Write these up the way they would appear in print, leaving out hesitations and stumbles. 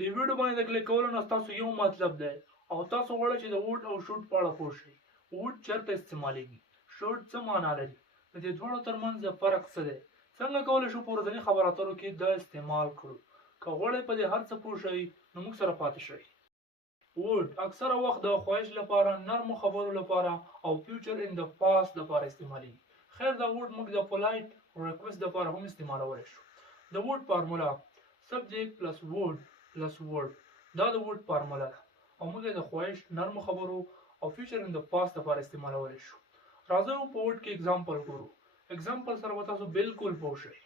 د ویډیو باندې د کلیک کولو نه ستاسو یو مطلب دی او تاسو غواړئ چې د ووډ او شوټ په اړه پوه شئ. ووډ چېرته استعمالیږي؟ شوټ څه معنا لري؟ د دې دواړو ترمنځ فرق څه دی؟ څنګه کولی شو په ورځني خبرو اترو کې دا استعمال کړو؟ که غواړئ په دې هر څه پوه شئ نو موږ سره پاتې شئ. ووډ اکثره وخت د خواهش لپاره، نرمو خبرو لپاره او فیوچر ان د پاست لپاره استعمالیږي. خیر دا ووډ موږ د پولایټ ریکویسټ لپاره هم استعمالولی شو. د ووډ فارمولا سبجیکټ پلس ووډ پلس ورډ دا د ووډ فارمولا ده او موږ یې د خواهش، نرمو خبرو او فیوچر ان د پاست لپاره استعمالولی شو. راځئ په ووډ کې اگزامپل ګورو. اگزامپل سره به تاسو بالکل پوه شئ.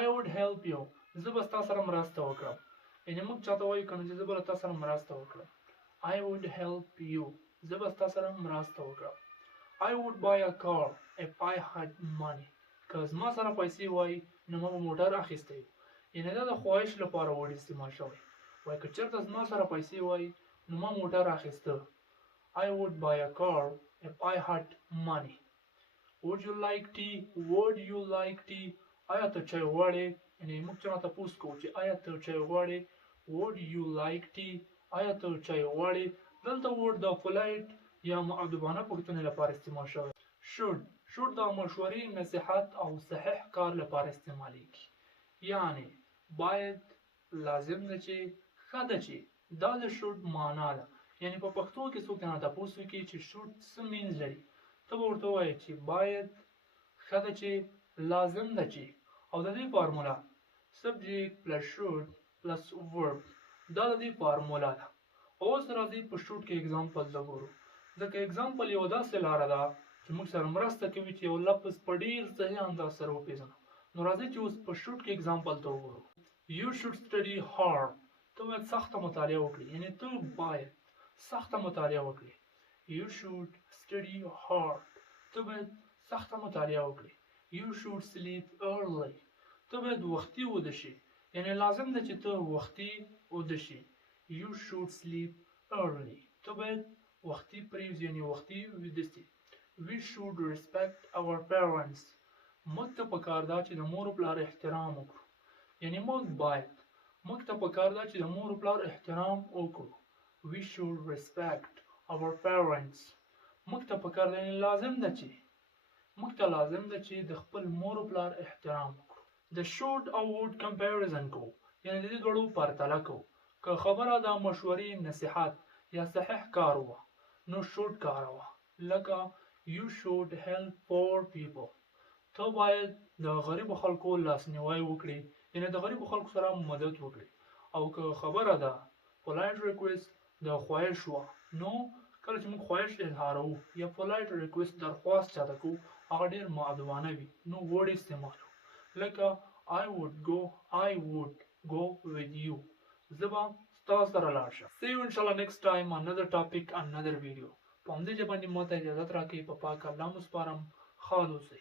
I would help you. زه به ستا سره مرسته وکړم. یعنې موږ چاته وایو که نه چې زه به له تا سره مرسته وکړم. I would help you. زه به ستا سره مرسته وکړم. I would buy a car if I had money. که زما سره پیسې وای نو ما به موټر اخیستی وي. یعنې دا د خواهش لپاره ووډ استعمال شوی. وایي که چېرته زما سره پیسې وای نو ما موټر اخیسته. I would buy a car if I had money. Would you like tea? Would you like tea? آیا ته چای غواړې؟ یعنې موږ چا نه تپوس کوو چې آیا ته چای غواړې؟ Would you like tea? آیا ته چای غواړې؟ دلته ووډ د پولایټ یا مؤدبانه پوښتنې لپاره استعمال شوی. شوډ د مشورې، نصیحت او صحیح کار لپاره استعمالیږي. یعنې باید، لازم ده چې، ښه ده چې. دا د شوډ معنا ده. یعنې په پښتو کې څوک نه تپوس وکړي چې شوډ څه مینز لري، ته به ورته ووایې چې باید، ښه ده چې، لازم ده چې. او د دې فارمولا سبجیکټ پلس شوډ پلس ورب دا د دې فارمولا ده. اوس راځئ په شوډ کې اگزامپل ته ګورو. ځکه اگزامپل یوه داسې لاره ده چې موږ سره مرسته کوي چې یو لفظ په ډېر صحیح انداز سره وپېژنو. نو راځئ چې اوس په شوډ کې اگزامپل ته وګورو. You should study hard. ته باید سخته مطالعه وکړې. یعنې ته باید سخته مطالعه وکړې. You should study hard. ته باید سخته مطالعه وکړې. You should sleep early. ته باید وختي ویده شې. یعنې لازم ده چې ته وختي ویده شې. You should sleep early. ته باید وختي پرېوځې، یعنې وختي ویده شې. We should respect our parents. موږ ته پکار ده چې د مور و پلار احترام وکړو. یعنې موږ ته پکار ده چې د مور و پلار احترام وکړو. We should respect our parents. موږ ته پکار ده، یعنې لازم ده چې، موږ ته لازم ده چې د خپل مور و پلار احترام وکړو. د شوډ او ووډ کمپیریزن کوو، یعنې د دې دواړو پرتله کوو. که خبره د مشورې، نصیحت یا صحیح کار وه نو شوډ کاروه. لکه You should help poor people. ته باید د غریبو خلکو لاسنیوی وکړې، یعنې د غریبو خلکو سره مدد وکړې. او که خبره ده پولایټ ریکویسټ د خواهش وه نو کله چې موږ خواهش اظهاروو یا پولایټ ریکویسټ درخواست چاته کوو هغه ډېر مؤدبانه وي نو ووډ استعمالوو. لکه I would go with you. زه به ستا سره لاړ شم. See you inshallah next time, another topic, another video. په همدې ژبه باندې ماته اجازت راکړئ. په پاک الله مو سپارم. ښاد اوسئ.